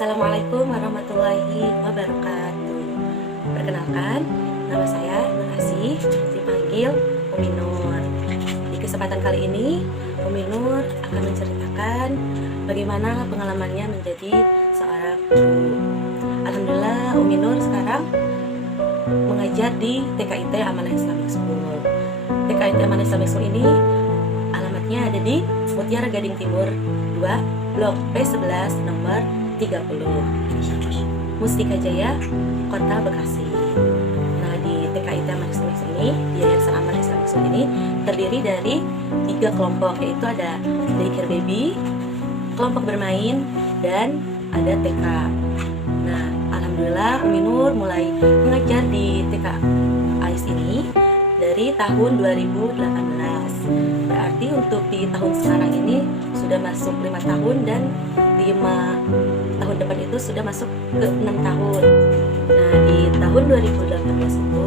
Assalamualaikum warahmatullahi wabarakatuh. Perkenalkan, nama saya Nur, dipanggil Umi Nur. Di kesempatan kali ini, Umi Nur akan menceritakan bagaimana pengalamannya menjadi seorang guru. Alhamdulillah, Umi Nur sekarang mengajar di TKIT Amanah Islamic School. TKIT Amanah Islamic School ini alamatnya ada di Mutiara Gading Timur 2, Blok P11 nomor 30, Mustika Jaya, Kota Bekasi. Nah, di TKIT Amanah Islamic School ini, di Yayasan Amanah Islamic School ini terdiri dari 3 kelompok, yaitu ada daycare baby, kelompok bermain, dan ada TK. Nah, alhamdulillah Umi Nur mulai mengajar di TK AIS ini dari tahun 2018. Berarti untuk di tahun sekarang ini sudah masuk 5 tahun, dan 5 tahun depan itu sudah masuk ke 6 tahun. Nah, di tahun 2018 itu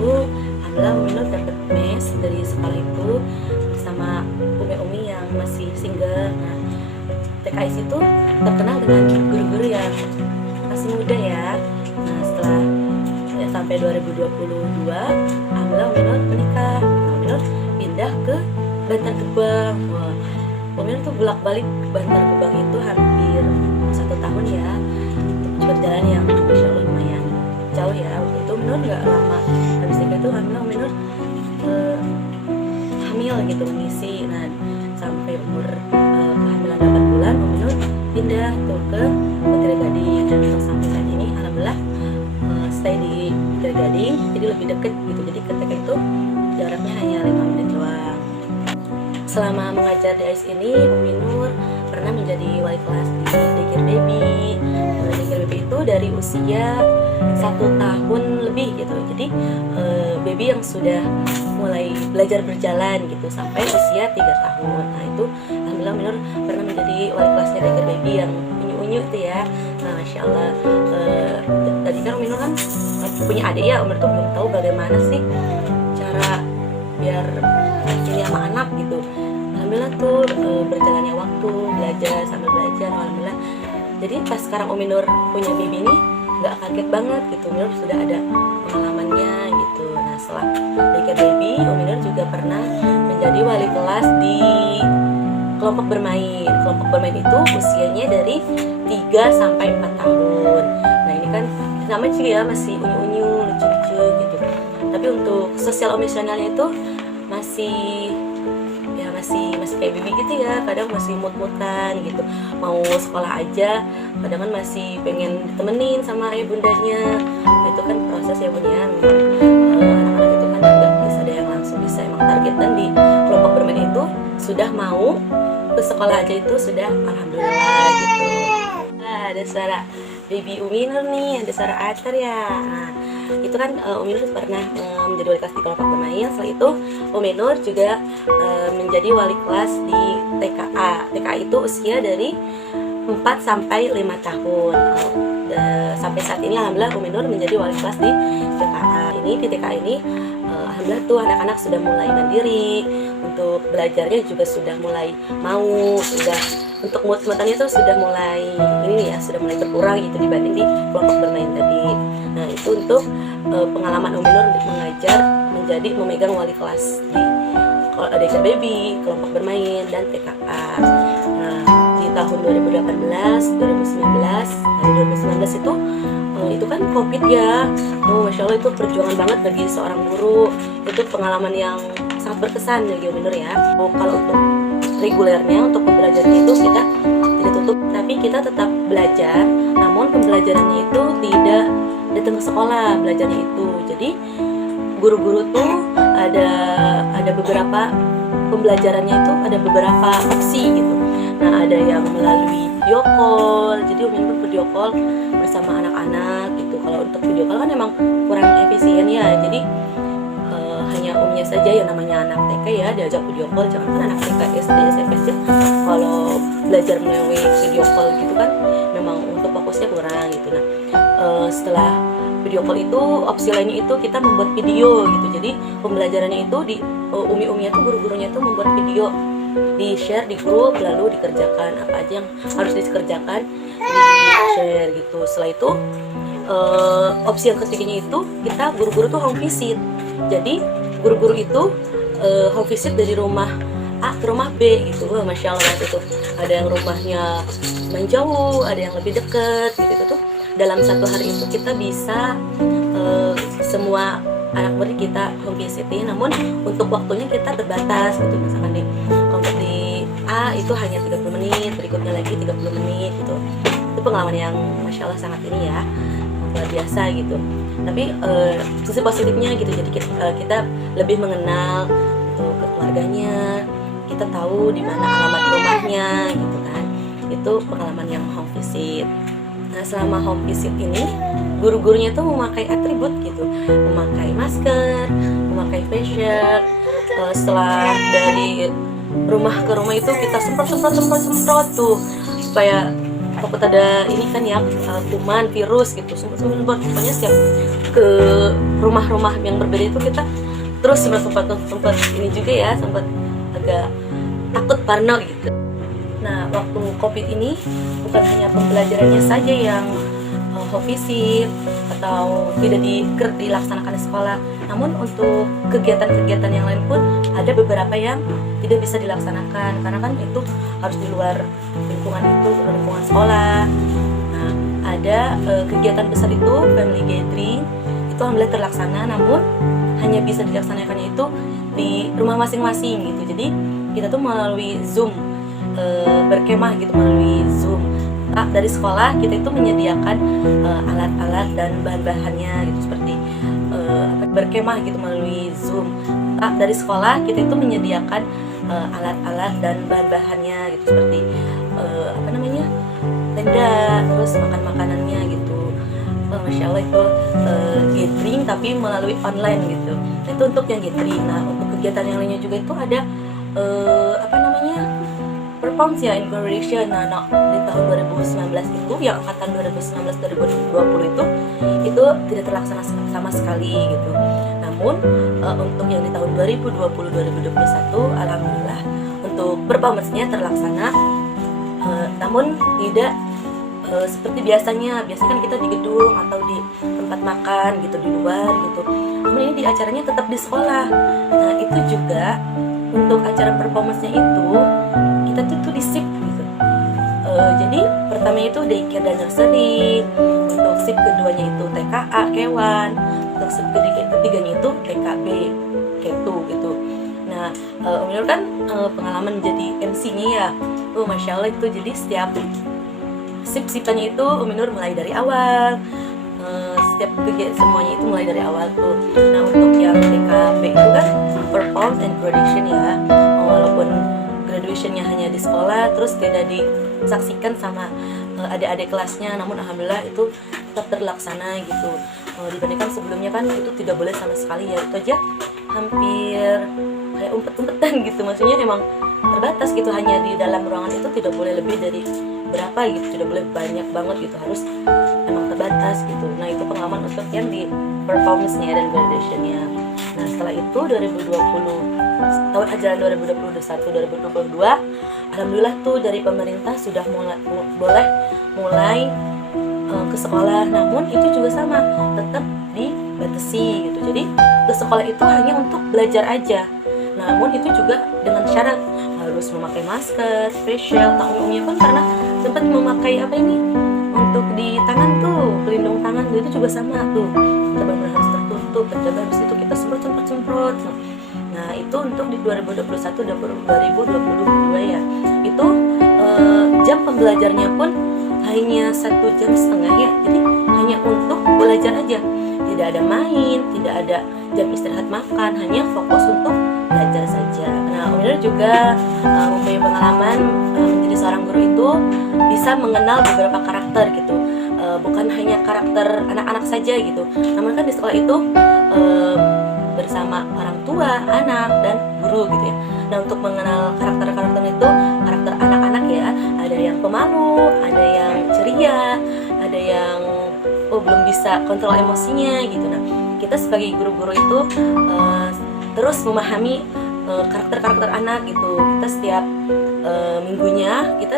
alhamdulillah Umi Nur dapat mes dari sekolah itu bersama umi-umi yang masih single. Nah, TKIS itu terkenal dengan guru-guru yang masih muda ya. Nah, setelah sampai 2022 alhamdulillah Umi Nur menikah. Umi Nur pindah ke Bantar Gebang. Wah, Umi Nur tuh bolak-balik Bantar Gebang itu hampir 1 tahun ya, untuk perjalanan yang Masya Allah lumayan jauh ya. Waktu itu Umi Nur gak lama habis nikah itu alhamdulillah Umi Nur hamil gitu, mengisi. Nah, sampai umur kehamilan 8 bulan Umi Nur pindah tuh ke Mutiara Gading, dan sampai saat ini alhamdulillah stay di Mutiara Gading, jadi lebih deket gitu. Jadi ketika itu jaraknya hanya 5 menit doang. Selama mengajar di AIS ini, Umi Nur pernah menjadi wali kelas di daycare baby. Daycare baby itu dari usia 1 tahun lebih gitu. Jadi baby yang sudah mulai belajar berjalan gitu sampai usia 3 tahun. Nah, itu alhamdulillah Umi Nur pernah menjadi wali kelasnya daycare baby yang unyu-unyu itu ya. Nah, Masya Allah, tadi kan Umi Nur kan punya adik ya. Umi Nur tuh belum tahu bagaimana sih cara biar ini sama anak gitu. Alhamdulillah tuh berjalannya waktu, belajar sambil belajar, alhamdulillah. Jadi pas sekarang Umi Nur punya baby ini nggak kaget banget gitu. Umi Nur sudah ada pengalamannya gitu. Nah, setelah daycare baby, Umi Nur juga pernah menjadi wali kelas di kelompok bermain. Kelompok bermain itu usianya dari 3 sampai 4 tahun. Nah, ini kan sama juga ya, masih unyu-unyu, lucu-lucu gitu. Tapi untuk sosial emosionalnya itu masih kayak baby gitu ya. Kadang masih mut-mutan gitu, mau sekolah aja kadang kan masih pengen ditemenin sama ayah bundanya. Itu kan proses ya Bun ya. Anak-anak itu kan nggak bisa ada yang langsung bisa. Emang target, dan di kelompok bermain itu sudah mau ke sekolah aja itu sudah alhamdulillah gitu. Nah, ada suara baby Umi Nur nih, ada suara Acar ya. Nah, itu kan Umi Nur pernah menjadi wali kelas di kelompok bermain. Setelah itu Umi Nur juga menjadi wali kelas di TKA. TKA itu usia dari 4 sampai 5 tahun. Sampai saat ini alhamdulillah Umi Nur menjadi wali kelas di TKA ini. Di TKA ini alhamdulillah tuh anak-anak sudah mulai mandiri, untuk belajarnya juga sudah mulai mau, sudah untuk mood-moodannya tuh sudah mulai ini ya, sudah mulai berkurang gitu dibanding di kelompok bermain tadi. Nah, itu untuk pengalaman Umi Nur mengajar menjadi memegang wali kelas di daycare baby, kelompok bermain, dan TKA. Nah, di tahun 2018, 2019, dari 2019 itu kan COVID ya. Masya Allah, itu perjuangan banget bagi seorang guru. Itu pengalaman yang sangat berkesan bagi Umi Nur ya. Kalau untuk regulernya, untuk pembelajarannya itu kita tidak tutup, tapi kita tetap belajar. Namun pembelajarannya itu tidak datang ke sekolah belajarnya itu. Jadi guru-guru tuh ada beberapa pembelajarannya itu, ada beberapa opsi gitu. Nah, ada yang melalui video call. Jadi Umi Nur video call bersama anak-anak gitu. Kalau untuk video call kan emang kurang efisien ya. Jadi hanya umumnya saja yang namanya anak TK ya diajak video call. Jangan kan anak TK, SD, SMP aja kalau belajar melalui video call gitu kan memang untuk fokusnya kurang gitu. Nah, setelah video call itu opsi lainnya itu kita membuat video gitu. Jadi pembelajarannya itu di umi-uminya tuh, guru-gurunya tuh membuat video, di share di grup, lalu dikerjakan apa aja yang harus dikerjakan, share gitu. Setelah itu opsi yang ketiganya itu kita guru-guru tuh home visit. Jadi guru-guru itu home visit dari rumah A ke rumah B gitu. Wah, Masya Allah itu ada yang rumahnya main jauh, ada yang lebih deket gitu. Itu tuh dalam satu hari itu kita bisa semua anak murid kita home visitin, namun untuk waktunya kita terbatas gitu. Misalkan kalau di A itu hanya 30 menit, berikutnya lagi 30 menit gitu. Itu pengalaman yang Masya Allah sangat ini ya, luar biasa gitu. Tapi sisi positifnya gitu, jadi kita lebih mengenal ke keluarganya, kita tahu di mana alamat rumahnya gitu kan. Itu pengalaman yang home visit. Nah, selama home visit ini guru-gurunya itu memakai atribut gitu, memakai masker, memakai face shield. Setelah dari rumah ke rumah itu kita semprot tuh supaya takut ada ini kan ya, kuman, virus gitu. Semprot pokoknya setiap ke rumah-rumah yang berbeda itu kita terus semprot ini juga ya, sempat agak takut parno gitu. Nah, waktu COVID ini bukan hanya pembelajarannya saja yang home visit atau tidak dilaksanakan di sekolah, namun untuk kegiatan-kegiatan yang lain pun ada beberapa yang tidak bisa dilaksanakan karena kan itu harus di luar lingkungan sekolah. Nah, ada kegiatan besar itu family gathering, itu alhamdulillah terlaksana, namun hanya bisa dilaksanakannya itu di rumah masing-masing gitu. Jadi kita tuh melalui Zoom, berkemah gitu melalui Zoom. Dari sekolah kita itu menyediakan alat-alat dan bahan-bahannya gitu, seperti berkemah gitu melalui Zoom. Dari sekolah kita itu menyediakan alat-alat dan bahan-bahannya gitu, seperti tenda, terus makan-makanannya gitu. Masya Allah itu gathering tapi melalui online gitu. Itu untuk yang gathering. Nah, untuk kegiatan yang lainnya juga itu ada performance ya, incorporation. Nah, di tahun 2019 itu yang angkatan 2019-2020 itu tidak terlaksana sama sekali gitu. Namun untuk yang di tahun 2020-2021 alhamdulillah untuk performance-nya terlaksana, namun tidak seperti biasanya kan kita di gedung atau di tempat makan gitu, di luar gitu. Namun ini di acaranya tetap di sekolah. Nah, itu juga untuk acara performance-nya itu kita tuh di shift gitu. Jadi pertama itu daycare dan nursery, untuk shift keduanya itu TKA, Kewan, untuk shift ketiganya itu TKB, K2 gitu. Nah, Om Nur kan pengalaman jadi MC-nya ya. Masya Allah itu jadi setiap shift-shiftannya itu Om Nur mulai dari awal. Setiap kegiatan semuanya itu mulai dari awal tuh. Nah, untuk yang TKB itu kan perform and graduation ya. Walaupun graduationnya hanya di sekolah, terus tidak disaksikan sama adik-adik kelasnya, namun alhamdulillah itu tetap terlaksana gitu. Dibandingkan sebelumnya kan itu tidak boleh sama sekali ya, itu aja hampir kayak umpet-umpetan gitu. Maksudnya emang terbatas gitu, hanya di dalam ruangan itu tidak boleh lebih dari berapa gitu, tidak boleh banyak banget gitu, harus emang terbatas gitu. Nah, itu pengalaman untuk yang di performance-nya dan graduation-nya. Nah, setelah itu 2020 tahun ajaran 2021-2022 alhamdulillah tuh dari pemerintah sudah boleh mulai ke sekolah, namun itu juga sama, tetap dibatasi gitu. Jadi ke sekolah itu hanya untuk belajar aja, namun itu juga dengan syarat harus memakai masker, facial, umumnya pun karena sempat memakai untuk di tangan tuh, pelindung tangan tuh, itu juga sama tuh, kita benar-benar harus tertutup, penjaga habis itu kita semprot. Nah, itu untuk di 2021-2022 ya, itu jam pembelajarnya pun hanya 1,5 jam ya, jadi hanya untuk belajar aja, tidak ada main, tidak ada jam istirahat makan, hanya fokus untuk belajar saja. Nah, Om juga mempunyai pengalaman menjadi seorang guru itu bisa mengenal beberapa karakter gitu, bukan hanya karakter anak-anak saja gitu, namun kan di sekolah itu bersama orang tua, anak, dan guru gitu ya. Nah, untuk mengenal karakter-karakter itu, karakter anak-anak ya, ada yang pemalu, ada yang ceria, ada yang belum bisa kontrol emosinya gitu. Nah, kita sebagai guru-guru itu terus memahami karakter-karakter anak gitu. Kita setiap minggunya kita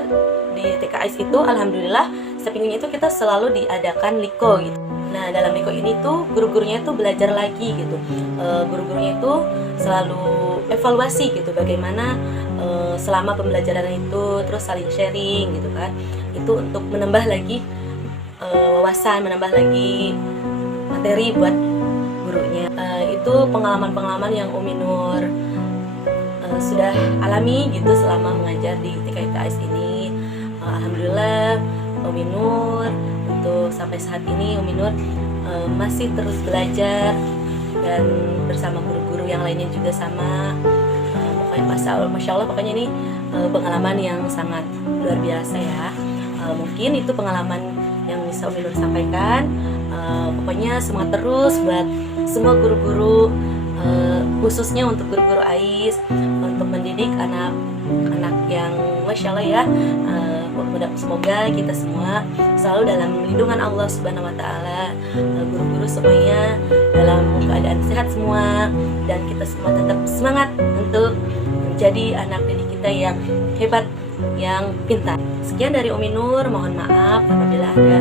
di TKS itu alhamdulillah setiap minggunya itu kita selalu diadakan liko gitu. Nah dalam liko ini tuh guru-gurunya tuh belajar lagi gitu. Guru-gurunya itu selalu evaluasi gitu bagaimana selama pembelajaran itu, terus saling sharing gitu kan. Itu untuk menambah lagi wawasan, menambah lagi materi buat gurunya. Itu pengalaman-pengalaman yang Umi Nur sudah alami gitu selama mengajar di TKS ini. Alhamdulillah Umi Nur untuk sampai saat ini Umi Nur masih terus belajar dan bersama guru-guru yang lainnya juga sama. Masya Allah pokoknya ini pengalaman yang sangat luar biasa ya. Mungkin itu pengalaman yang bisa Umi Nur sampaikan. Pokoknya semangat terus buat semua guru-guru, khususnya untuk guru-guru AIS, untuk mendidik anak-anak yang Masya Allah ya. Semoga kita semua selalu dalam lindungan Allah Subhanahu wa Ta'ala, guru-guru semuanya dalam keadaan sehat semua, dan kita semua tetap semangat untuk menjadi anak didik kita yang hebat, yang pintar. Sekian dari Umi Nur, mohon maaf apabila ada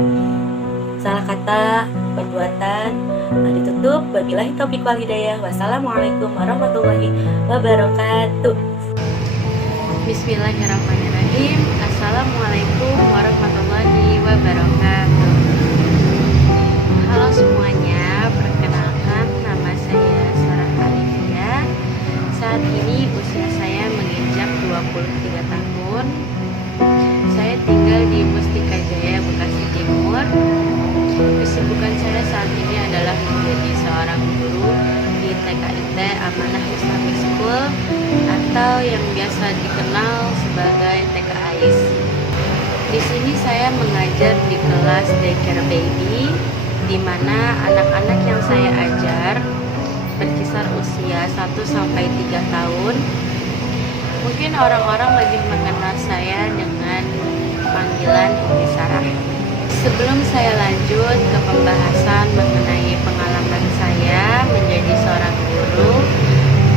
salah kata, perbuatan. Ditutup. Wabillahi taufiq wal hidayah. Wassalamualaikum warahmatullahi wabarakatuh. Bismillahirrahmanirrahim. Assalamualaikum warahmatullahi wabarakatuh. Halo semuanya, perkenalkan nama saya Sarah Alifia. Saat ini usia saya menginjak 23 tahun. Saya tinggal di Mustika Jaya, Bekasi Timur. Kesibukan saya saat ini adalah menjadi seorang guru di TKIT Amanah Islamic School atau yang biasa dikenal sebagai TKAIS. Di sini saya mengajar di kelas daycare baby, di mana anak-anak yang saya ajar berkisar usia 1 sampai 3 tahun. Mungkin orang-orang lebih mengenal saya dengan panggilan Umi Sarah. Sebelum saya lanjut ke pembahasan mengenai pengalaman saya menjadi seorang guru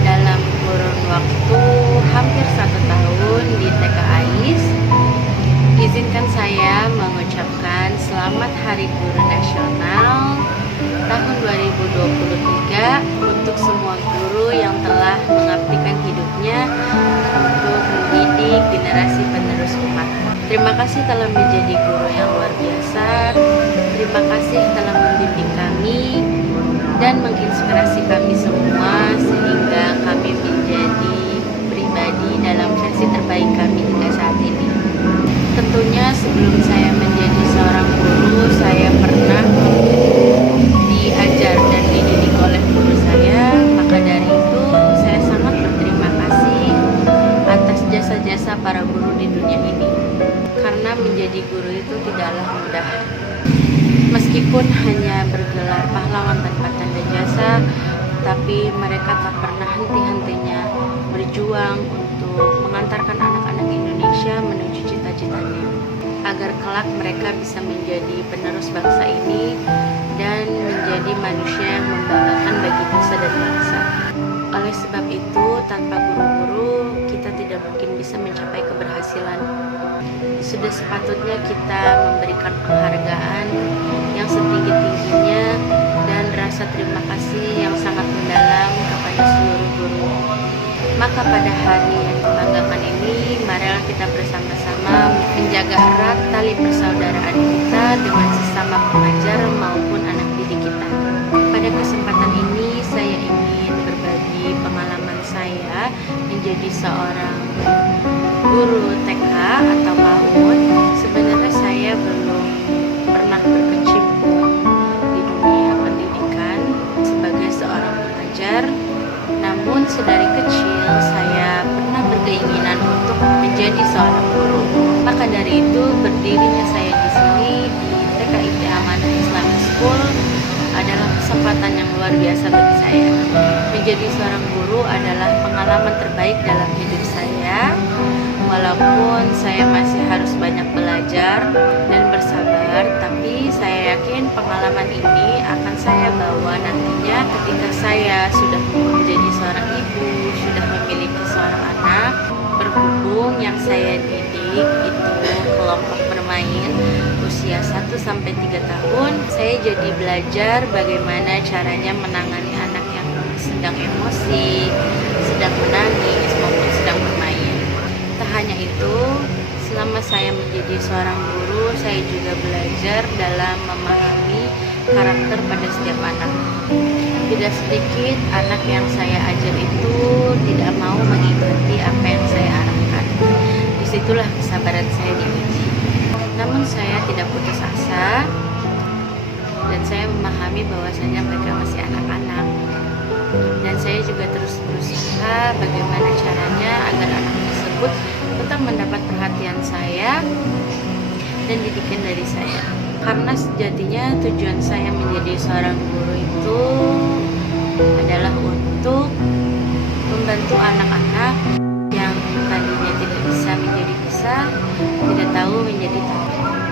dalam kurun waktu hampir 1 tahun di TKAIS, izinkan saya mengucapkan Selamat Hari Guru Nasional tahun 2023 untuk semua guru yang telah mengabdikan hidupnya untuk mendidik generasi penerus umat. Terima kasih telah menjadi guru yang luar biasa. Terima kasih telah membimbing kami dan menginspirasi kami semua sehingga kami menjadi pribadi dalam versi terbaik kami hingga saat ini. Tentunya sebelum saya menjadi seorang guru, saya pernah diajar dan dididik oleh guru saya. Maka dari itu saya sangat berterima kasih atas jasa-jasa para guru di dunia ini. Karena menjadi guru itu tidaklah mudah. Meskipun hanya bergelar pahlawan tanpa tanda jasa, tapi mereka tak pernah henti-hentinya berjuang untuk mengantarkan anak-anak Indonesia menuju cita-citanya, agar kelak mereka bisa menjadi penerus bangsa ini dan menjadi manusia yang membanggakan bagi nusa dan bangsa. Oleh sebab itu, tanpa guru-guru kita tidak mungkin bisa mencapai keberhasilan. Sudah sepatutnya kita memberikan penghargaan yang setinggi-tingginya dan rasa terima kasih yang sangat mendalam kepada seluruh guru. Maka pada hari yang membanggakan ini, marilah kita bersama-sama menjaga erat tali persaudaraan kita dengan sesama pengajar maupun anak didik kita. Pada kesempatan ini, saya ingin berbagi pengalaman saya menjadi seorang guru TK atau PAUD. Sebenarnya saya belum pernah berkecimpung di dunia pendidikan sebagai seorang pengajar. Namun sedari kecil saya pernah berkeinginan untuk menjadi seorang guru. Maka dari itu berdirinya saya di sini di TKIT Amanah Islamic School adalah kesempatan yang luar biasa bagi saya. Menjadi seorang guru adalah pengalaman terbaik dalam hidup saya. Walaupun saya masih harus banyak belajar dan bersabar, tapi saya yakin pengalaman ini akan saya bawa nantinya ketika saya sudah menjadi seorang ibu, sudah memiliki seorang anak. Berhubung yang saya didik itu kelompok bermain usia 1-3 tahun, saya jadi belajar bagaimana caranya menangani anak yang sedang emosi, sedang menangis, maupun sedang bermain. Tak hanya itu, selama saya menjadi seorang guru, saya juga belajar dalam memahami karakter pada setiap anak. Tidak sedikit anak yang saya ajar itu tidak mau mengikuti apa yang saya arahkan. Disitulah kesabaran saya diuji. Namun saya tidak putus asa, dan saya memahami bahwasanya mereka masih anak-anak. Dan saya juga terus berusaha bagaimana caranya agar anak tersebut tetap mendapat perhatian saya dan didikan dari saya. Karena sejatinya tujuan saya menjadi seorang guru itu adalah untuk membantu anak-anak yang tadinya tidak bisa menjadi bisa, tidak tahu menjadi tahu.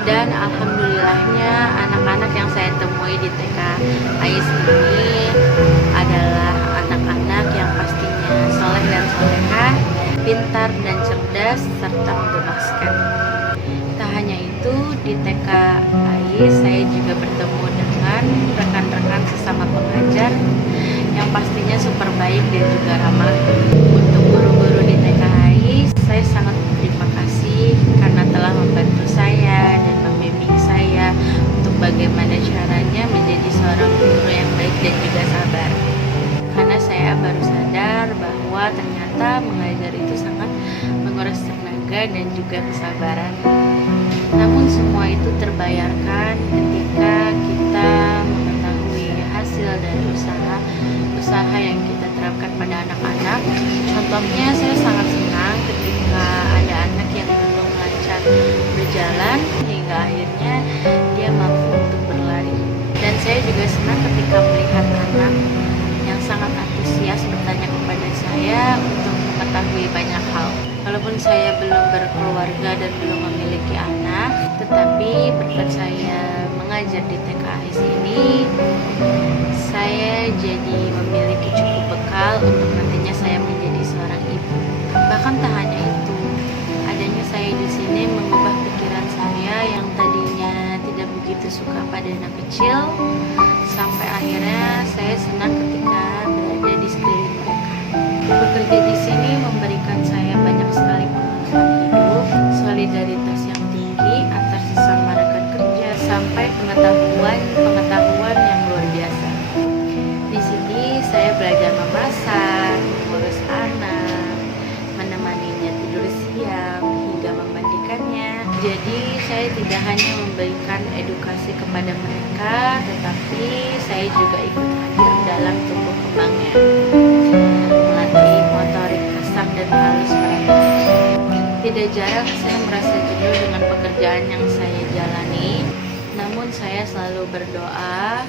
Dan alhamdulillahnya anak-anak yang saya temui di TK AIS ini adalah anak-anak yang pastinya soleh dan solehah, pintar dan cerdas, serta menggemaskan. Tak hanya itu, di TK AIS saya juga bertemu dengan rekan-rekan sesama pengajar yang pastinya super baik dan juga ramah. Untuk guru-guru di TK AIS, saya sangat berterima kasih karena telah membantu saya dan membimbing saya untuk bagaimana caranya menjadi seorang guru yang baik dan juga sabar. Karena saya baru sadar bahwa ternyata mengajar itu sangat menguras tenaga dan juga kesabaran. Namun semua itu terbayarkan ketika kita mengetahui hasil dari usaha yang kita terapkan pada anak-anak. Contohnya, saya sangat senang ketika ada anak yang belum lancar berjalan hingga akhirnya dia mampu untuk berlari. Dan saya juga senang ketika melihat anak yang sangat antusias bertanya kepada saya untuk mengetahui banyak hal. Walaupun saya belum berkeluarga dan belum memiliki anak, tetapi berkat saya mengajar di TK AIS ini, saya jadi memiliki cukup bekal untuk nantinya saya menjadi seorang ibu. Bahkan tak hanya itu, adanya saya di sini mengubah pikiran saya yang tadinya tidak begitu suka pada anak kecil, sampai akhirnya saya senang ketika berada di sekeliling mereka. Bekerja di sini memberikan saya banyak sekali pengalaman hidup, solidaritas yang tinggi antar sesama rekan kerja, sampai pengetahuan yang luar biasa. Di sini saya belajar memasak, mengurus anak, menemaninya tidur siang, hingga memandikannya. Jadi saya tidak hanya memberikan edukasi kepada mereka, tetapi saya juga ikut hadir dalam tumbuh kembangnya, melatih motorik kasar dan halus mereka. Tidak jarang saya merasa jenuh dengan pekerjaan yang saya jalani, namun saya selalu berdoa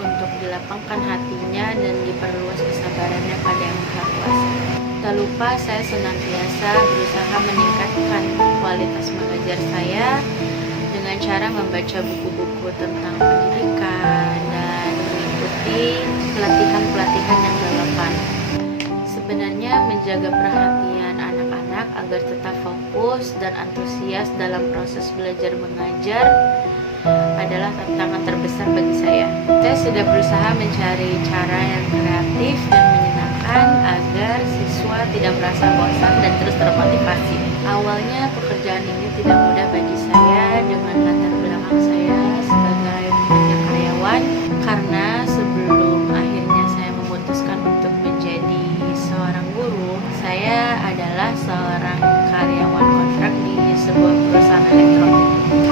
untuk dilapangkan hatinya dan diperluas kesabarannya pada Yang Maha Kuasa. Tak lupa saya senantiasa berusaha meningkatkan kualitas mengajar saya dengan cara membaca buku-buku tentang pendidikan dan mengikuti pelatihan-pelatihan yang relevan. Sebenarnya menjaga perhatian anak-anak agar tetap fokus dan antusias dalam proses belajar mengajar adalah tantangan terbesar bagi saya. Saya sudah berusaha mencari cara yang kreatif dan menyenangkan agar siswa tidak merasa bosan dan terus termotivasi. Awalnya pekerjaan ini tidak mudah bagi saya dengan latar belakang saya sebagai pekerja karyawan, karena sebelum akhirnya saya memutuskan untuk menjadi seorang guru, saya adalah seorang karyawan kontrak di sebuah perusahaan elektronik.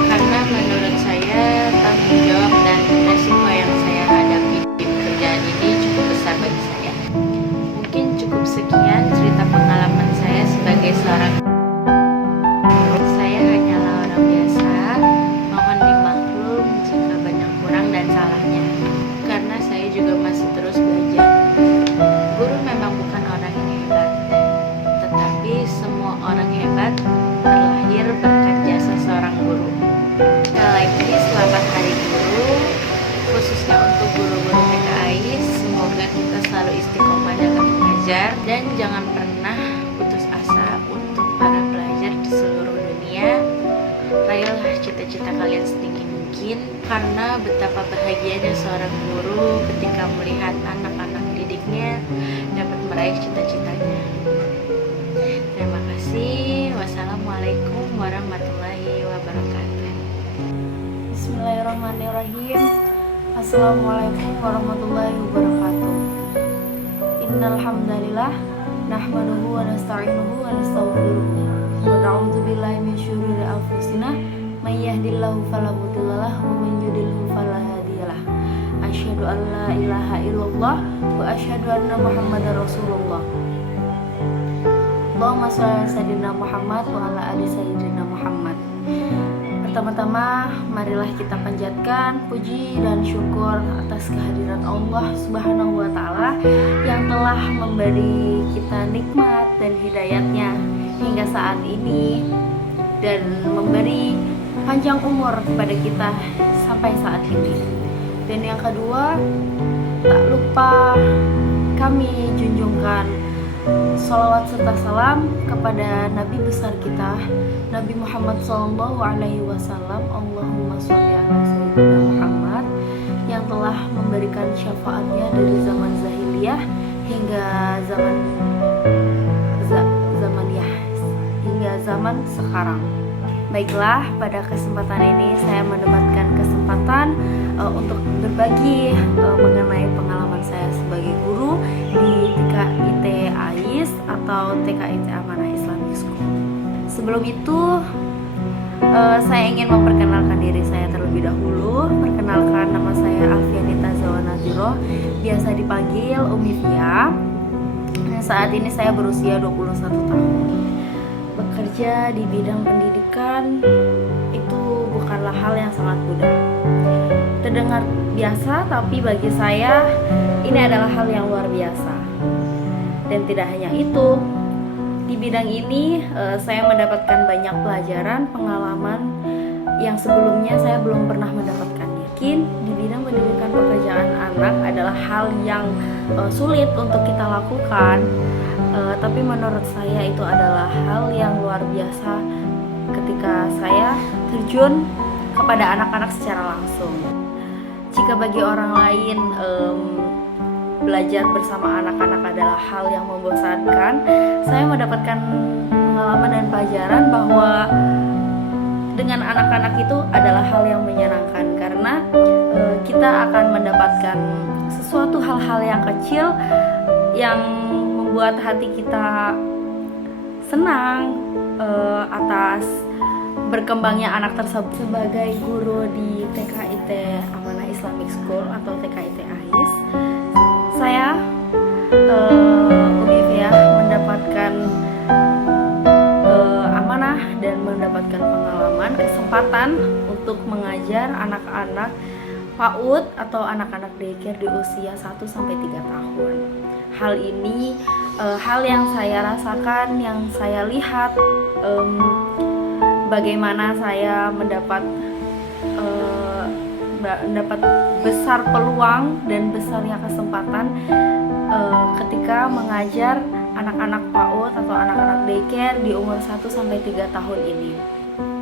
Karena menurut saya tanggung jawab dan resiko yang saya hadapi di pekerjaan ini cukup besar bagi saya. Mungkin cukup sekian cerita pengalaman saya sebagai seorang guru. Saya hanyalah orang biasa, mohon dimaklum jika banyak kurang dan salahnya, karena saya juga masih terus belajar. Guru memang bukan orang yang hebat, tetapi semua orang hebat terlahir berkat jasa seorang guru. Sekali lagi selamat Hari Guru, khususnya untuk guru-guru TK AIS. Semoga kita selalu istiqomah dalam mengajar dan jangan pernah putus asa untuk para pelajar di seluruh dunia. yakin karena betapa bahagianya seorang guru ketika melihat anak-anak didiknya dapat meraih cita-citanya. Terima kasih. Wassalamualaikum warahmatullahi wabarakatuh. Bismillahirrahmanirrahim. Assalamualaikum warahmatullahi wabarakatuh. Innal hamdalillah nahmaduhu wa nasta'inuhu wa nastaghfiruh wa na'udzu billahi min syururi anfusina may yahdihillahu fala mudhillalah wa man yudhlil fala hadiyalah. Asyhadu an la ilaha illallah wa asyhadu anna Muhammadar Rasulullah. Allahumma shalli ala sayyidina Muhammad wa ala ali sayyidina Muhammad. Pertama-tama, marilah kita panjatkan puji dan syukur atas kehadiran Allah Subhanahu wa Ta'ala yang telah memberi kita nikmat dan hidayatnya hingga saat ini, dan memberi panjang umur kepada kita sampai saat ini. Dan yang kedua, tak lupa kami junjungkan sholawat serta salam kepada Nabi besar kita, Nabi Muhammad SAW. Allahumma sholli ala sayyidina Muhammad, yang telah memberikan syafaatnya dari zaman zahiliyah hingga zaman sekarang. Baiklah, pada kesempatan ini saya mendapatkan kesempatan untuk berbagi mengenai pengalaman saya sebagai guru di TKIT AIS atau TKIT Amanah Islamic School. Sebelum itu, saya ingin memperkenalkan diri saya terlebih dahulu. Perkenalkan, nama saya Alfianita Zawanaziro, biasa dipanggil Umi Fia. Saat ini saya berusia 21 tahun. Bekerja di bidang pendidikan itu bukanlah hal yang sangat mudah. Terdengar biasa, tapi bagi saya ini adalah hal yang luar biasa. Dan tidak hanya itu, di bidang ini saya mendapatkan banyak pelajaran, pengalaman yang sebelumnya saya belum pernah mendapatkan. Yakin di bidang pendidikan pekerjaan anak adalah hal yang sulit untuk kita lakukan, tapi menurut saya itu adalah hal yang luar biasa ketika saya terjun kepada anak-anak secara langsung. Jika bagi orang lain belajar bersama anak-anak adalah hal yang membosankan, saya mendapatkan pengalaman dan pelajaran bahwa dengan anak-anak itu adalah hal yang menyenangkan, karena kita akan mendapatkan sesuatu hal-hal yang kecil yang membuat hati kita senang atas berkembangnya anak tersebut. Sebagai guru di TKIT Amanah Islamic School atau TKIT AIS, saya Umi Fia mendapatkan amanah dan mendapatkan pengalaman, kesempatan untuk mengajar anak-anak PAUD atau anak-anak daycare di usia 1-3 tahun. Hal ini hal yang saya rasakan, yang saya lihat, bagaimana saya mendapat besar peluang dan besarnya kesempatan ketika mengajar anak-anak PAUD atau anak-anak daycare di umur 1-3 tahun ini.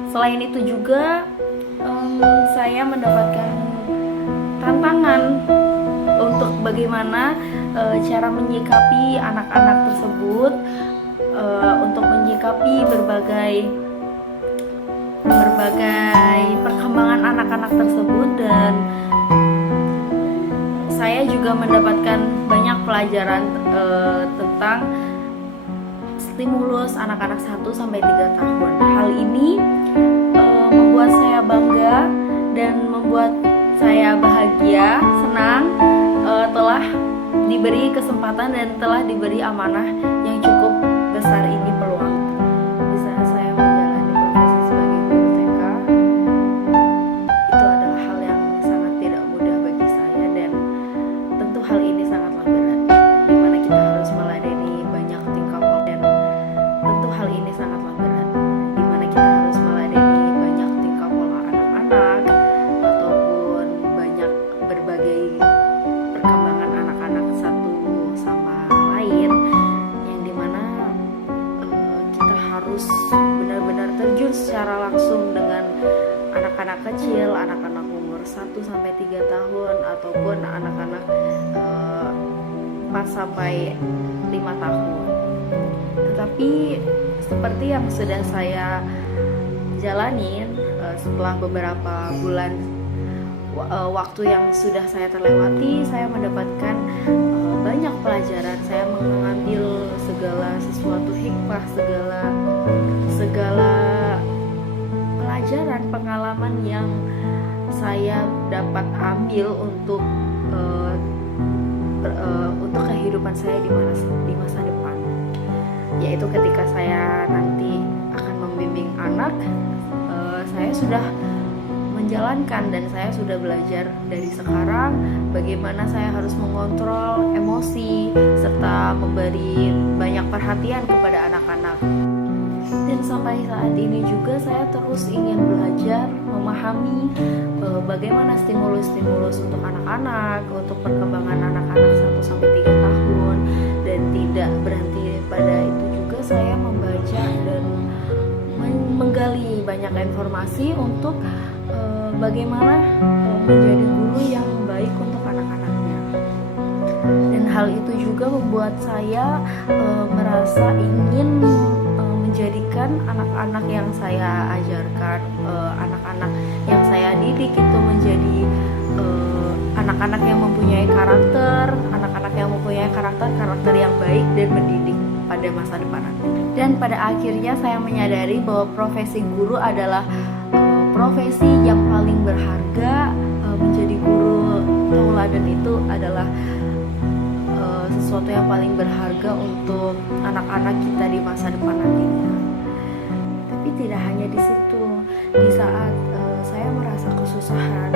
Selain itu juga saya mendapatkan tantangan untuk bagaimana cara menyikapi anak-anak tersebut, untuk menyikapi berbagai perkembangan anak-anak tersebut, dan saya juga mendapatkan banyak pelajaran tentang stimulus anak-anak 1-3 tahun. Hal ini membuat saya bangga dan membuat saya bahagia, senang telah diberi kesempatan dan telah diberi amanah yang cukup besar ini peluang. Di saat saya menjalani profesi sebagai guru TK, itu adalah hal yang sangat tidak mudah bagi saya, dan tentu hal ini sangatlah berat, di mana kita harus meladeni banyak tingkah pola, dan tentu hal ini sangatlah berat, di mana kita harus meladeni banyak tingkah pola anak-anak ataupun banyak berbagai perkembangan anak-anak satu sama lain, yang dimana kita harus benar-benar terjun secara langsung dengan anak-anak kecil, anak-anak umur sampai 3 tahun ataupun anak-anak 4 sampai 5 tahun. Tetapi seperti yang sudah saya jalanin setelah beberapa bulan waktu yang sudah saya terlewati, saya mendapatkan banyak pelajaran. Saya mengambil segala sesuatu hikmah, segala pelajaran, pengalaman yang saya dapat ambil untuk kehidupan saya di masa depan, yaitu ketika saya nanti akan membimbing anak, saya sudah menjalankan dan saya sudah belajar dari sekarang bagaimana saya harus mengontrol emosi serta memberi banyak perhatian kepada anak-anak. Dan sampai saat ini juga saya terus ingin belajar memahami bagaimana stimulus-stimulus untuk anak-anak, untuk perkembangan anak-anak 1-3 tahun, dan tidak berhenti pada itu juga saya membaca dan menggali banyak informasi untuk bagaimana menjadi guru yang baik untuk anak-anaknya. Dan hal itu juga membuat saya merasa ingin menjadikan anak-anak yang saya ajarkan, anak-anak yang saya didik itu menjadi anak-anak yang mempunyai karakter, karakter yang baik dan mendidik pada masa depan nanti. Dan pada akhirnya saya menyadari bahwa profesi guru adalah profesi yang paling berharga. Menjadi guru tauladan itu adalah sesuatu yang paling berharga untuk anak-anak kita di masa depan nantinya. Tapi tidak hanya di situ. Di saat saya merasa kesusahan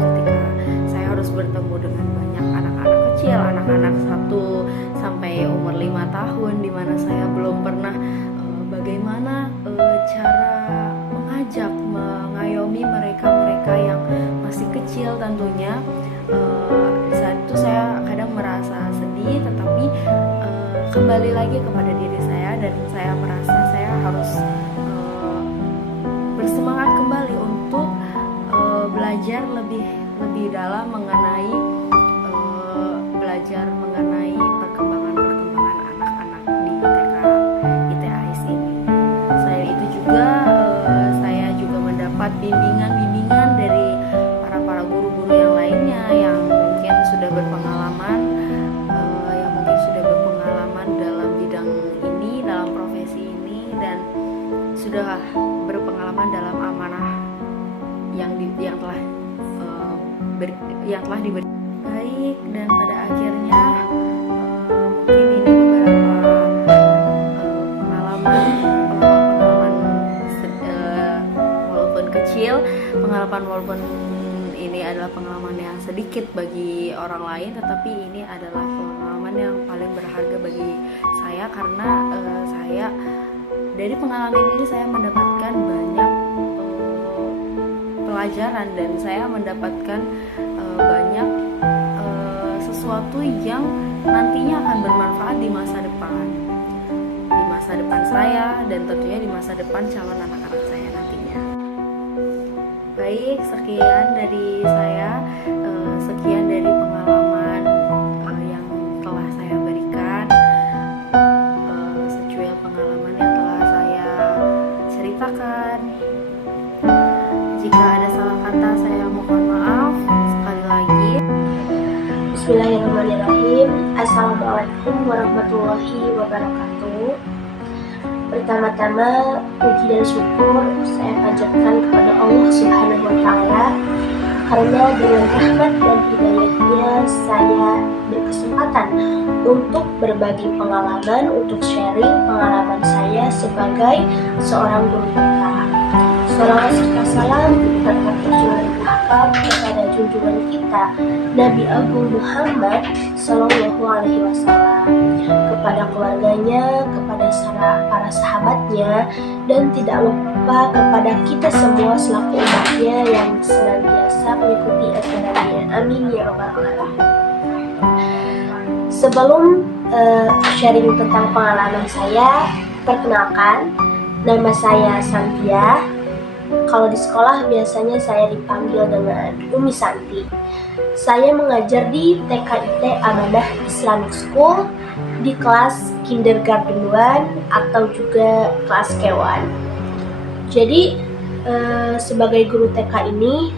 ketika saya harus bertemu dengan banyak anak-anak kecil, anak-anak 1 sampai umur 5 tahun, di mana saya belum pernah bagaimana cara mengajak, mengayomi mereka yang masih kecil tentunya. Di saat itu saya kadang merasa sedih, tetapi kembali lagi kepada diri saya, dan saya merasa saya harus bersemangat kembali untuk belajar lebih dalam mengenai perkembangan anak-anak di TK ITAIS ini. Selain itu juga saya juga mendapat bimbingan dari para guru-guru yang lainnya yang mungkin sudah berpengalaman dalam bidang ini, dalam profesi ini, dan sudah berpengalaman dalam amanah yang telah diberi. Baik, dan pada akhirnya mungkin ini beberapa pengalaman walaupun kecil, walaupun ini adalah pengalaman yang sedikit bagi orang lain, tetapi ini adalah pengalaman yang paling berharga bagi saya, karena dari pengalaman ini saya mendapatkan banyak pelajaran, dan saya mendapatkan banyak sesuatu yang nantinya akan bermanfaat di masa depan saya, dan tentunya di masa depan calon anak-anak saya nantinya. Baik, sekian dari saya, sekian dari pengalaman yang telah saya berikan, secuil pengalaman yang telah saya ceritakan. Jika ada salah kata, saya mohon maaf sekali lagi. Bismillahirrahmanirrahim. Assalamualaikum warahmatullahi wabarakatuh. Pertama-tama, puji dan syukur saya panjatkan kepada Allah Subhanahu wa Ta'ala, karena dengan rahmat dan hidayahnya saya berkesempatan untuk berbagi pengalaman, untuk sharing pengalaman saya sebagai seorang guru TK. Salawat serta salam tetap tercurahkan kepada junjungan kita Nabi Agung Muhammad Sallallahu Alaihi Wasallam, kepada keluarganya, kepada para sahabatnya, dan tidak lupa kepada kita semua selaku umatnya yang senantiasa mengikuti ajarannya. Amin ya rabbal alamin. Sebelum sharing tentang pengalaman saya, perkenalkan, nama saya Santia. Kalau di sekolah biasanya saya dipanggil dengan Umi Santi. Saya mengajar di TKIT Amanah Islamic School di kelas kindergarten 1 atau juga kelas K1. Jadi sebagai guru TK ini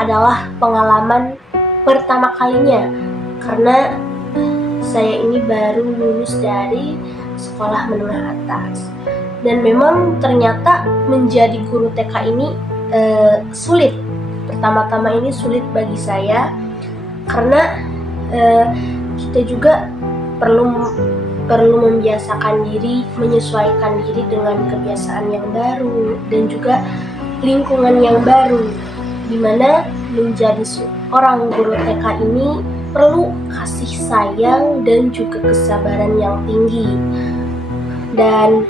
adalah pengalaman pertama kalinya karena saya ini baru lulus dari sekolah menengah atas. Dan memang ternyata menjadi guru TK ini sulit. Pertama-tama ini sulit bagi saya karena kita juga perlu membiasakan diri, menyesuaikan diri dengan kebiasaan yang baru dan juga lingkungan yang baru, dimana menjadi seorang guru TK ini perlu kasih sayang dan juga kesabaran yang tinggi. Dan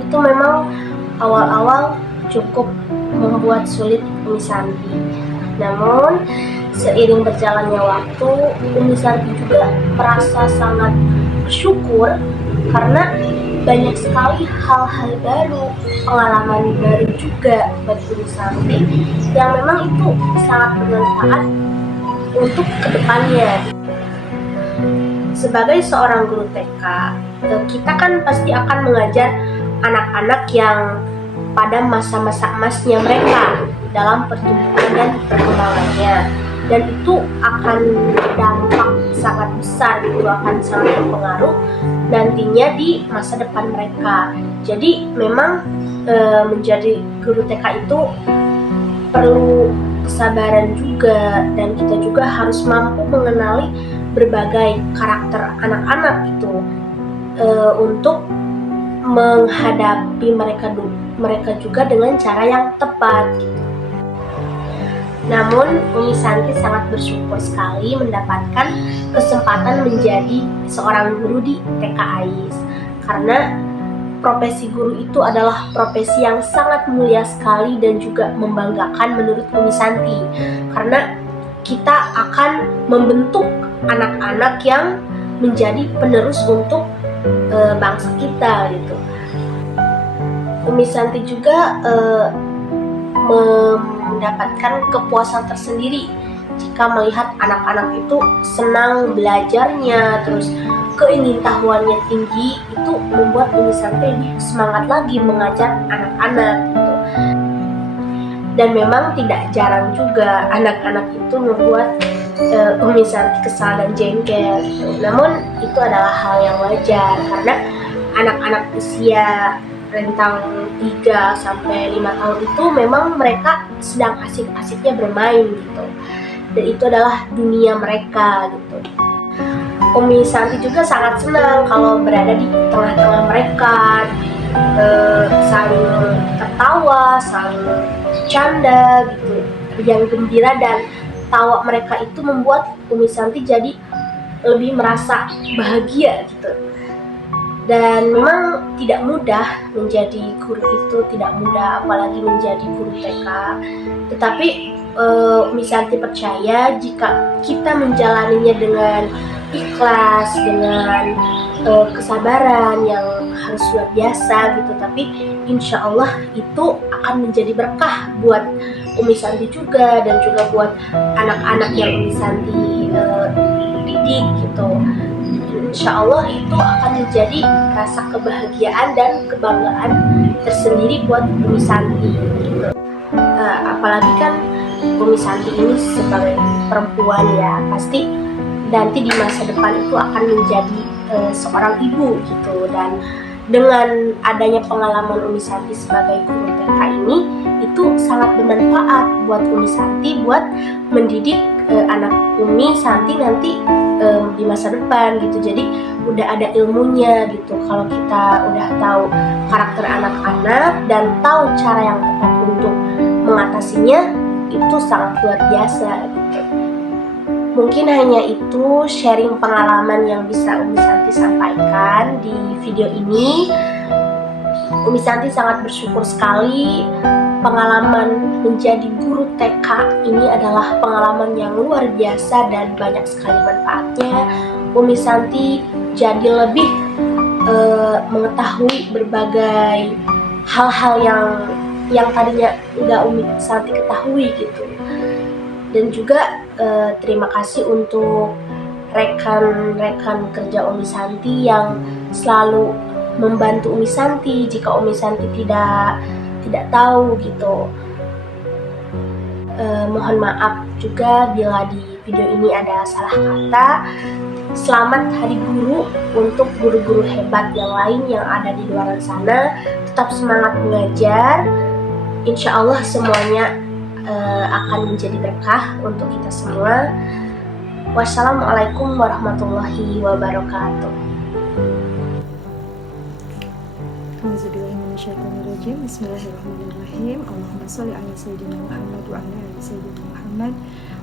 itu memang awal-awal cukup membuat sulit Umi Santi. Namun seiring berjalannya waktu, Umi Santi juga merasa sangat bersyukur karena banyak sekali hal-hal baru, pengalaman baru juga bagi Umi Santi yang memang itu sangat bermanfaat untuk kedepannya. Sebagai seorang guru TK, kita kan pasti akan mengajar anak-anak yang pada masa-masa emasnya mereka dalam pertumbuhan dan perkembangannya, dan itu akan berdampak sangat besar, itu akan sangat berpengaruh nantinya di masa depan mereka. Jadi memang menjadi guru TK itu perlu kesabaran juga, dan kita juga harus mampu mengenali berbagai karakter anak-anak itu untuk menghadapi mereka juga dengan cara yang tepat gitu. Namun Umi Santi sangat bersyukur sekali mendapatkan kesempatan menjadi seorang guru di TK AIS, karena profesi guru itu adalah profesi yang sangat mulia sekali dan juga membanggakan menurut Umi Santi, karena kita akan membentuk anak-anak yang menjadi penerus untuk bangsa kita gitu. Umi Santi juga mendapatkan kepuasan tersendiri jika melihat anak-anak itu senang belajarnya, terus keingintahuannya tinggi, itu membuat Umi Santi lebih semangat lagi mengajar anak-anak gitu. Dan memang tidak jarang juga anak-anak itu membuat Umi Santi kesal dan jengkel gitu. Namun itu adalah hal yang wajar karena anak-anak usia rentang 3-5 tahun itu memang mereka sedang asik-asiknya bermain gitu. Dan itu adalah dunia mereka gitu. Umi Santi juga sangat senang kalau berada di tengah-tengah mereka, saling tertawa, saling bercanda gitu, yang gembira, dan tawa mereka itu membuat Umi Santi jadi lebih merasa bahagia gitu. Dan memang tidak mudah menjadi guru itu, tidak mudah apalagi menjadi guru TK. Tetapi Umi Santi percaya jika kita menjalaninya dengan ikhlas, dengan kesabaran yang harus luar biasa gitu, tapi insya Allah itu akan menjadi berkah buat Umi Santi juga, dan juga buat anak-anak yang Umi Santi didik gitu. Insya Allah itu akan menjadi rasa kebahagiaan dan kebanggaan tersendiri buat Umi Santi gitu. Apalagi kan Umi Santi ini sebagai perempuan ya, pasti nanti di masa depan itu akan menjadi seorang ibu gitu. Dan dengan adanya pengalaman Umi Santi sebagai guru TK ini, itu sangat bermanfaat buat Umi Santi buat mendidik anak Umi Santi nanti di masa depan gitu. Jadi udah ada ilmunya gitu. Kalau kita udah tahu karakter anak-anak dan tahu cara yang tepat untuk mengatasinya, itu sangat luar biasa gitu. Mungkin hanya itu sharing pengalaman yang bisa Umi Santi sampaikan di video ini. Umi Santi sangat bersyukur sekali pengalaman menjadi guru TK ini adalah pengalaman yang luar biasa dan banyak sekali manfaatnya. Umi Santi jadi lebih mengetahui berbagai hal-hal yang yang tadinya nggak Umi Santi ketahui gitu. Dan juga terima kasih untuk rekan-rekan kerja Umi Santi yang selalu membantu Umi Santi jika Umi Santi tidak tahu gitu. Mohon maaf juga bila di video ini ada salah kata. Selamat Hari Guru untuk guru-guru hebat yang lain yang ada di luar sana. Tetap semangat mengajar. Insya Allah semuanya akan menjadi berkah untuk kita semua. Wassalamualaikum warahmatullahi wabarakatuh. Bismillahirrahmanirrahim. Allahumma sholli ala sayyidina Muhammad wa ala ali sayyidina Muhammad.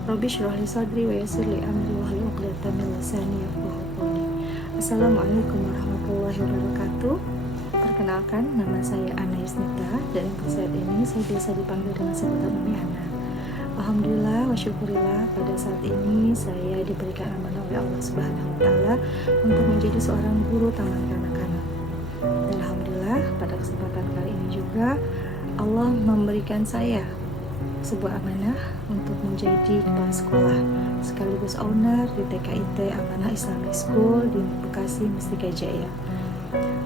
Rabbi shrah li sadri wa yassir li amri wa hlul 'uqdatam min lisani yafqahu qawli. Assalamualaikum warahmatullahi wabarakatuh. Perkenalkan, nama saya Ana Yusnita dan untuk saat ini saya biasa dipanggil dengan sebutan Umi Ana. Alhamdulillah wa syukurillah, pada saat ini saya diberikan amanah oleh Allah Subhanahu wa taala untuk menjadi seorang guru taman kanak-kanak. Dan alhamdulillah pada kesempatan kali ini juga Allah memberikan saya sebuah amanah untuk menjadi kepala sekolah sekaligus owner di TKIT Amanah Islamic School di Bekasi, Mustika Jaya.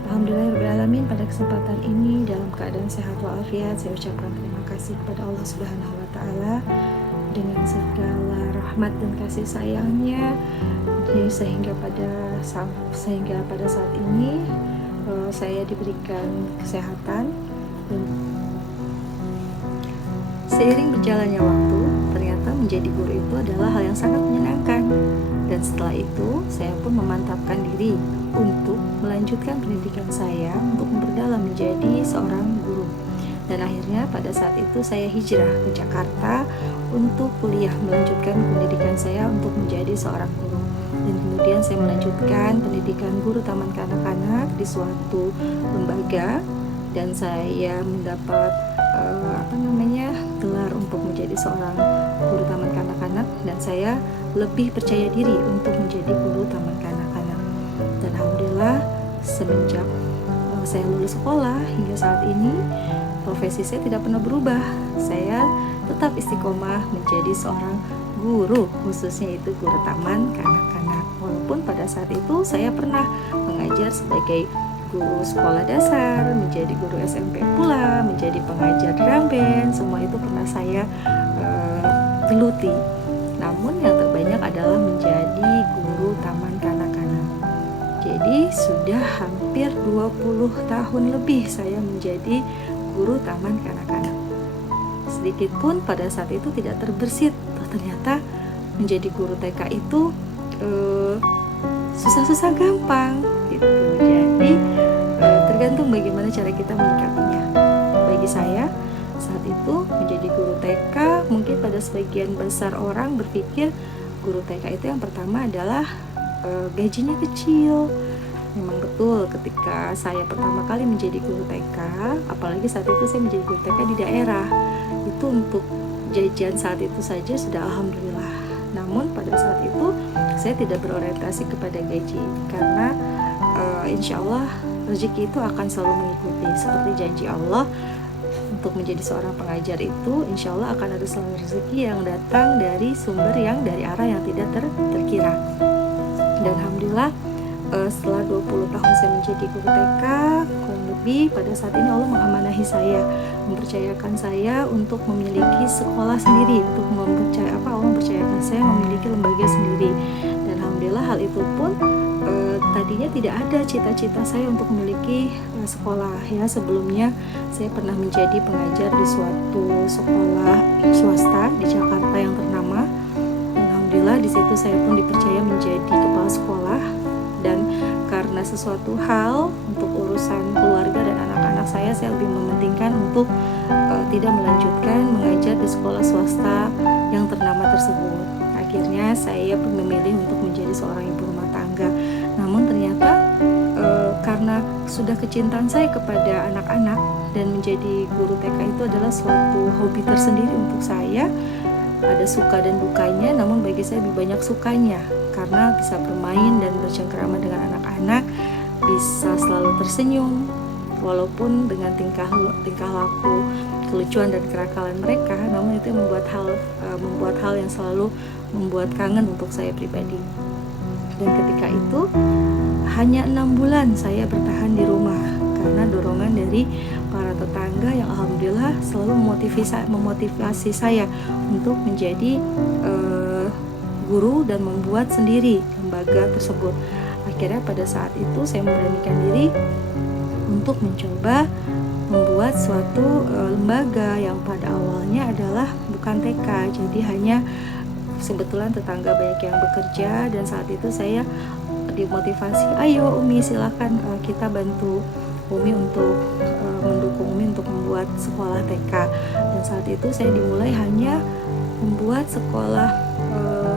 Alhamdulillahirrahmanirrahim, pada kesempatan ini dalam keadaan sehat walafiat saya ucapkan terima kasih kepada Allah Subhanahu wa taala dengan segala rahmat dan kasih sayangnya sehingga pada saat ini saya diberikan kesehatan. Dan seiring berjalannya waktu, ternyata menjadi guru itu adalah hal yang sangat menyenangkan. Dan setelah itu, saya pun memantapkan diri untuk melanjutkan pendidikan saya untuk memperdalam menjadi seorang guru. Dan akhirnya pada saat itu saya hijrah ke Jakarta untuk kuliah, melanjutkan pendidikan saya untuk menjadi seorang guru. Dan kemudian saya melanjutkan pendidikan guru taman kanak-kanak di suatu lembaga, dan saya mendapat gelar untuk menjadi seorang guru taman kanak-kanak, dan saya lebih percaya diri untuk menjadi guru taman kanak-kanak. Dan alhamdulillah semenjak saya lulus sekolah hingga saat ini profesi saya tidak pernah berubah. Saya tetap istiqomah menjadi seorang guru, khususnya itu guru taman kanak-kanak. Walaupun pada saat itu saya pernah mengajar sebagai guru sekolah dasar, menjadi guru SMP pula, menjadi pengajar drum band, semua itu pernah saya geluti. Namun yang terbanyak adalah menjadi guru taman kanak-kanak. Jadi sudah hampir 20 tahun lebih saya menjadi guru taman kanak-kanak. Sedikit pun pada saat itu tidak terbersit, ternyata menjadi guru TK itu susah-susah gampang gitu. Jadi tergantung bagaimana cara kita menyikapinya. Bagi saya saat itu menjadi guru TK, mungkin pada sebagian besar orang berpikir guru TK itu yang pertama adalah gajinya kecil. Memang betul, ketika saya pertama kali menjadi guru TK, apalagi saat itu saya menjadi guru TK di daerah, itu untuk jajan saat itu saja sudah alhamdulillah. Namun pada saat itu saya tidak berorientasi kepada gaji, karena insya Allah rezeki itu akan selalu mengikuti. Seperti janji Allah, untuk menjadi seorang pengajar itu insya Allah akan ada selalu rezeki yang datang dari sumber yang dari arah yang tidak terkira. Dan alhamdulillah setelah 20 tahun saya menjadi guru TK, kurang lebih pada saat ini Allah mengamanahi saya, mempercayakan saya untuk memiliki sekolah sendiri, untuk Allah mempercayakan saya memiliki lembaga sendiri. Dan alhamdulillah hal itu pun tadinya tidak ada cita-cita saya untuk memiliki sekolah ya. Sebelumnya saya pernah menjadi pengajar di suatu sekolah swasta di Jakarta yang ternama. Dan alhamdulillah di situ saya pun dipercaya menjadi kepala sekolah. Dan karena sesuatu hal untuk urusan keluarga dan anak-anak saya lebih mementingkan untuk tidak melanjutkan mengajar di sekolah swasta yang ternama tersebut. Akhirnya saya pun memilih untuk menjadi seorang ibu rumah tangga. Namun ternyata karena sudah kecintaan saya kepada anak-anak dan menjadi guru TK itu adalah suatu hobi tersendiri untuk saya. Ada suka dan dukanya, namun bagi saya lebih banyak sukanya, karena bisa bermain dan bercengkrama dengan anak-anak, bisa selalu tersenyum walaupun dengan tingkah laku kelucuan dan kenakalan mereka, namun itu membuat hal yang selalu membuat kangen untuk saya pribadi. Dan ketika itu hanya 6 bulan saya bertahan di rumah karena dorongan dari para tetangga yang alhamdulillah selalu memotivasi saya untuk menjadi guru dan membuat sendiri lembaga tersebut. Akhirnya pada saat itu saya memberanikan diri untuk mencoba membuat suatu lembaga yang pada awalnya adalah bukan TK, jadi hanya kebetulan tetangga banyak yang bekerja, dan saat itu saya dimotivasi, ayo Umi silakan kita bantu Umi untuk mendukung Umi untuk membuat sekolah TK. Dan saat itu saya dimulai hanya membuat sekolah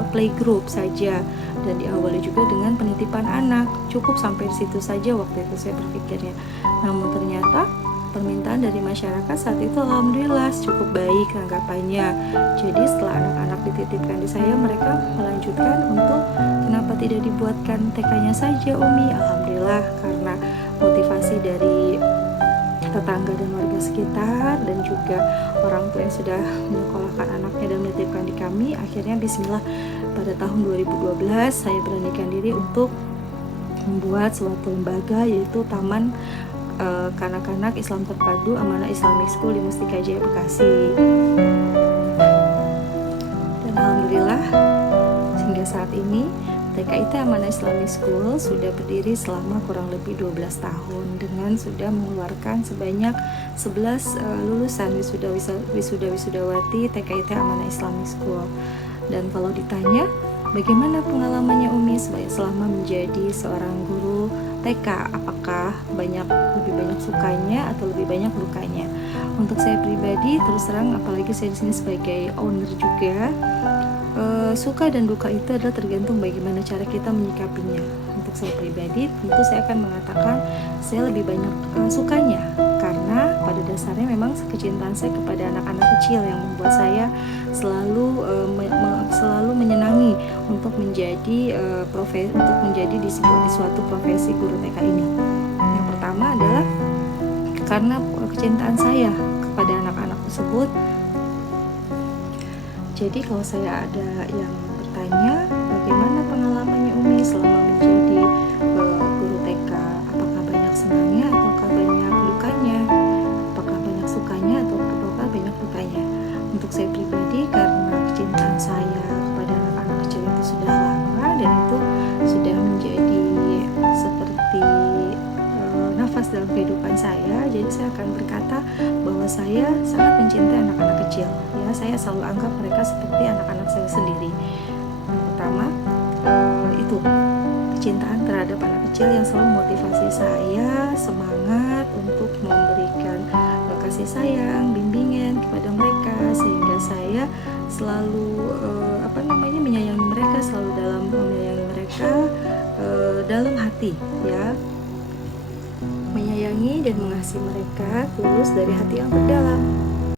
playgroup saja, dan diawali juga dengan penitipan anak. Cukup sampai di situ saja waktu itu saya berpikirnya. Namun ternyata permintaan dari masyarakat saat itu alhamdulillah cukup baik tanggapannya. Jadi setelah anak-anak dititipkan di saya, mereka melanjutkan untuk kenapa tidak dibuatkan TK-nya saja Umi. Alhamdulillah karena motivasi dari tetangga dan warga sekitar dan juga orang tua yang sudah menyekolahkan anaknya dan menitipkan di kami, akhirnya bismillah pada tahun 2012 saya beranikan diri untuk membuat suatu lembaga, yaitu Taman Kanak-kanak Islam Terpadu Amanah Islamic School di Mustika Jaya, Bekasi. Dan alhamdulillah hingga saat ini TKIT Amanah Islamic School sudah berdiri selama kurang lebih 12 tahun dengan sudah mengeluarkan sebanyak 11 lulusan wisudawati TKIT Amanah Islamic School. Dan kalau ditanya bagaimana pengalamannya Umi selama menjadi seorang guru TK, apakah lebih banyak sukanya atau lebih banyak dukanya? Untuk saya pribadi, terus terang, apalagi saya di sini sebagai owner juga, suka dan duka itu adalah tergantung bagaimana cara kita menyikapinya. Untuk saya pribadi, tentu saya akan mengatakan saya lebih banyak sukanya, karena pada dasarnya memang kecintaan saya kepada anak-anak kecil yang membuat saya selalu menyenangi untuk menjadi di suatu profesi guru TK ini. Yang pertama adalah karena kecintaan saya kepada anak-anak tersebut. Jadi kalau saya ada yang bertanya bagaimana pengalamannya Umi selama menjadi guru TK, apakah banyak senangnya ataukah banyak dukanya, apakah banyak sukanya ataukah banyak dukanya? Untuk saya pribadi, karena kecintaan saya kepada anak-anak kecil itu sudah lama dan itu sudah menjadi seperti nafas dalam kehidupan saya, jadi saya akan berkata bahwa saya sangat mencintai anak-anak kecil. Ya, saya selalu anggap mereka seperti anak-anak saya sendiri. Yang pertama itu kecintaan terhadap anak kecil yang selalu motivasi saya semangat untuk memberikan kasih sayang, bimbingan kepada mereka, sehingga saya selalu menyayangi mereka, selalu menyayangi mereka dalam hati, ya, menyayangi dan mengasihi mereka tulus dari hati yang terdalam.